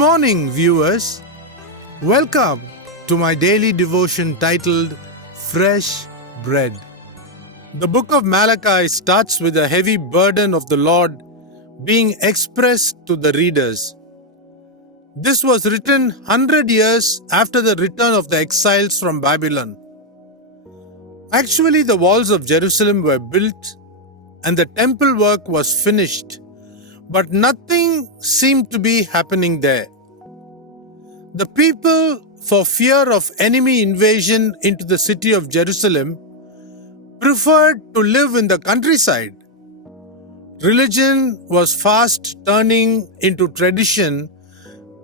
morning, viewers. Welcome to my daily devotion titled Fresh Bread. The book of Malachi starts with a heavy burden of the Lord being expressed to the readers. This was written 100 years after the return of the exiles from Babylon. Actually, the walls of Jerusalem were built and the temple work was finished, but nothing seemed to be happening there. The people, for fear of enemy invasion into the city of Jerusalem, preferred to live in the countryside. Religion was fast turning into tradition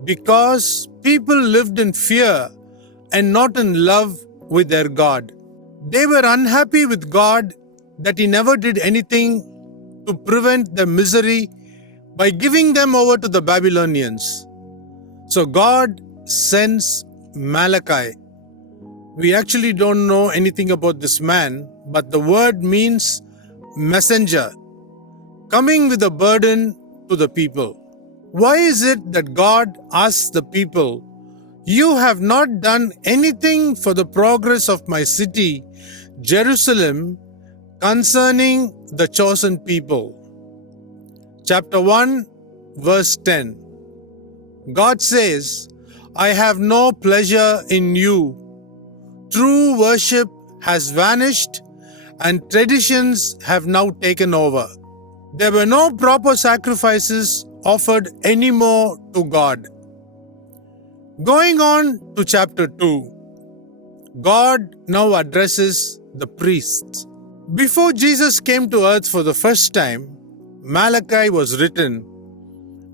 because people lived in fear and not in love with their God. They were unhappy with God that He never did anything to prevent their misery by giving them over to the Babylonians. So God sends Malachi. We actually don't know anything about this man, but the word means messenger, coming with a burden to the people. Why is it that God asks the people, "You have not done anything for the progress of my city, Jerusalem, concerning the chosen people"? Chapter 1, verse 10. God says, "I have no pleasure in you. True worship has vanished and traditions have now taken over." There were no proper sacrifices offered anymore to God. Going on to chapter 2, God now addresses the priests. Before Jesus came to earth for the first time, Malachi was written,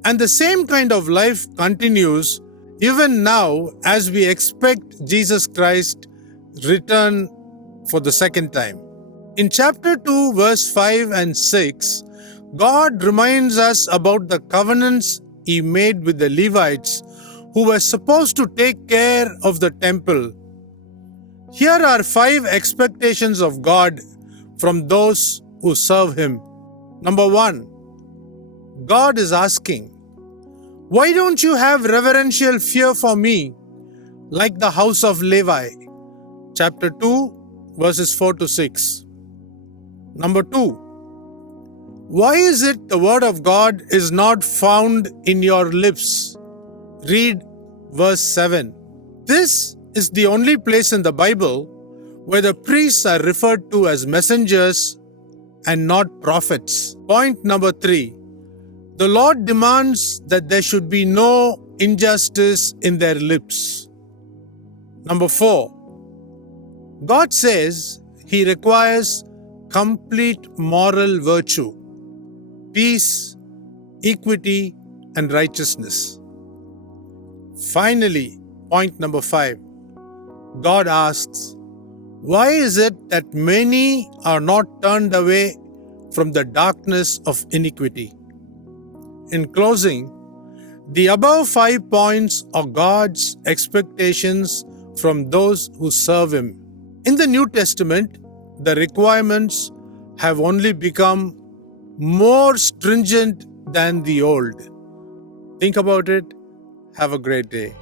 and the same kind of life continues even now as we expect Jesus Christ return for the second time. In chapter 2, verse 5 and 6, God reminds us about the covenants He made with the Levites who were supposed to take care of the temple. Here are 5 expectations of God from those who serve Him. Number 1, God is asking, "Why don't you have reverential fear for me like the house of Levi?" Chapter 2, verses 4 to 6. Number 2, why is it the word of God is not found in your lips? Read verse 7. This is the only place in the Bible where the priests are referred to as messengers and not prophets. Point number 3. The Lord demands that there should be no injustice in their lips. Number 4. God says He requires complete moral virtue, peace, equity, and righteousness. Finally, point number 5. God asks, why is it that many are not turned away from the darkness of iniquity? In closing, the above 5 points are God's expectations from those who serve Him. In the New Testament, the requirements have only become more stringent than the old. Think about it. Have a great day.